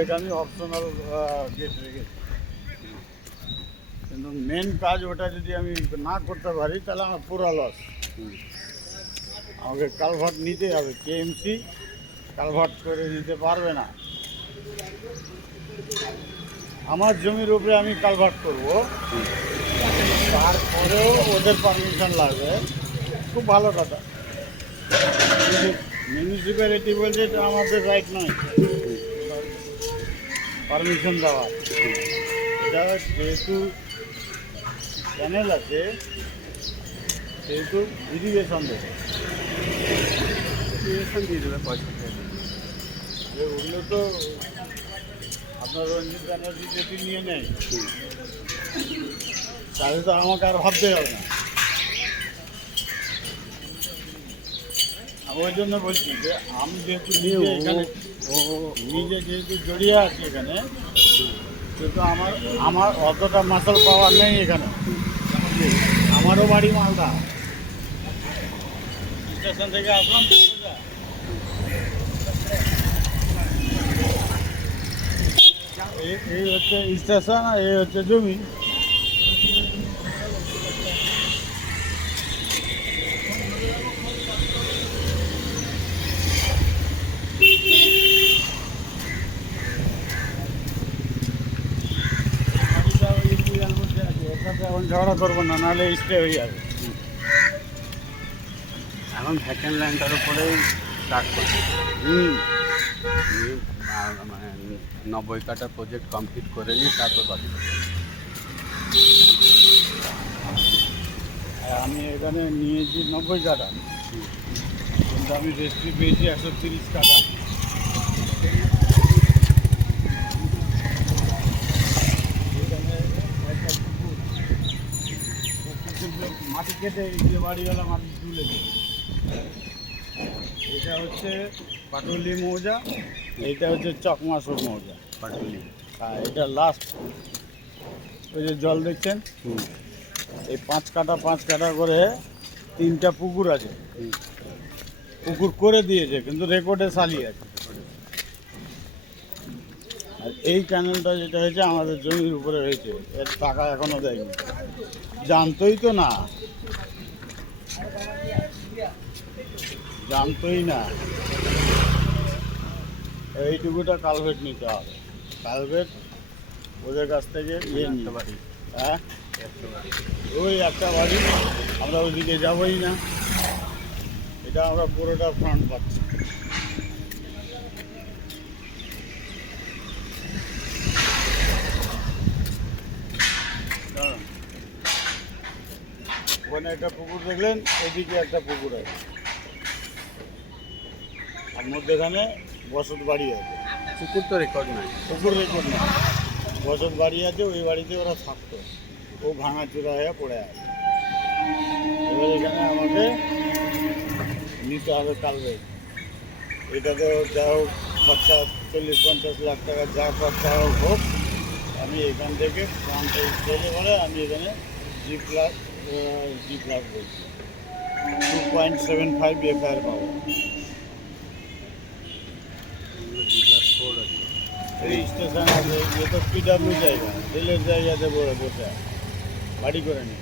ওইটাকে আমি optional gate রেখেছি, কিন্তু মেন কাজ ওটা যদি আমি না করতে পারি তাহলে আমার পুরো লস। আমাকে কালভার্ট নিতে হবে, কেএমসি কালভার্ট করে দিতে পারবে না। আমার জমির উপরে আমি কালভার্ট করব, তারপরেও ওদের পারমিশন লাগবে। খুব ভালো কথা, মিউনিসিপ্যালিটি বলছে এটা আমাদের রাইট নয় পারমিশন দেওয়া। এটা যেহেতু চ্যানেল আছে সেহেতু ইরিগেশন দেবে, ইরিগেশন দিয়ে দেবে পয়সা। ওগুলো তো আপনার রঞ্জিত ব্যানার্জি যদি নিয়ে নেয় তাহলে তো আমাকে আর ভাবতে হবে না। আমি ওই জন্য বলছি যে আমি যেহেতু নিজে যেহেতু জড়িয়ে আছি এখানে, সেহেতু আমার অতটা মাসল পাওয়ার নেই এখানে। আমারও বাড়ি মালদা, স্টেশন থেকে আসলাম। এই হচ্ছে স্টেশন আর এই হচ্ছে জমি। এখন ঝগড়া করবো না, নাহলে স্টে হয়ে যাবে। এখন ভ্যাকেন্ট ল্যান্ডটার উপরেই স্টার্ট করছে। মানে 90 কাটা প্রজেক্ট কমপ্লিট করে নিয়ে তারপর বাকি। আমি এখানে নিয়েছি 90 কাটা, কিন্তু আমি রেস্ট্রি পেয়েছি 130 কাটা। এখানে একটা পুকুর, মাটি কেটে যে বাড়িওয়ালা মাটি তুলেছে। এটা হচ্ছে পাটুলি মৌজা, এইটা হচ্ছে চকমাসুর মৌজা। পাটুলি, আর এটা লাস্ট ওই যে জল দেখছেন, এই 5 কাটা করে 3টা পুকুর আছে। পুকুর করে দিয়েছে কিন্তু রেকর্ডে সালিয়ে আছে। আর এই ক্যানেলটা যেটা হয়েছে আমাদের জমির উপরে হয়েছে, এর টাকা এখনো দেয়নি, জানতোই তো না, জানতোই না। এইটুকুটা কালভেট নিতে হবে, কালভেট ওদের কাছ থেকে নিতে পারি। হ্যাঁ, ওই একটা বাড়ি, আমরা ওইদিকে যাবোই না। এটা আমরা পুরোটা ফ্রন্ট পাচ্ছি। ওখানে একটা পুকুর দেখলেন, এদিকে একটা পুকুর আছে, আর মধ্যেখানে বসত বাড়ি আছে। পুকুর তো রেকর্ড নাই, পুকুর রেকর্ড না, বসত বাড়ি আছে। ওই বাড়িতে ওরা থাকতো, ও ভাঙাচোরা হয়ে পড়ে আছে। এবার এখানে আমাকে নিতে হবে কালভেট। এটা তো যা হোক খরচা 40-50 লাখ টাকা, যা খরচা হোক, আমি এখান থেকে ফ্রন্টে চলে পরে আমি এখানে জি প্লাস বলছি 2.75 এফআইআর পাবো। এই স্টেশন আছে, এ তো পিডাব্লিউ জায়গা, রেলের জায়গাতে বসে বাড়ি করে নিই।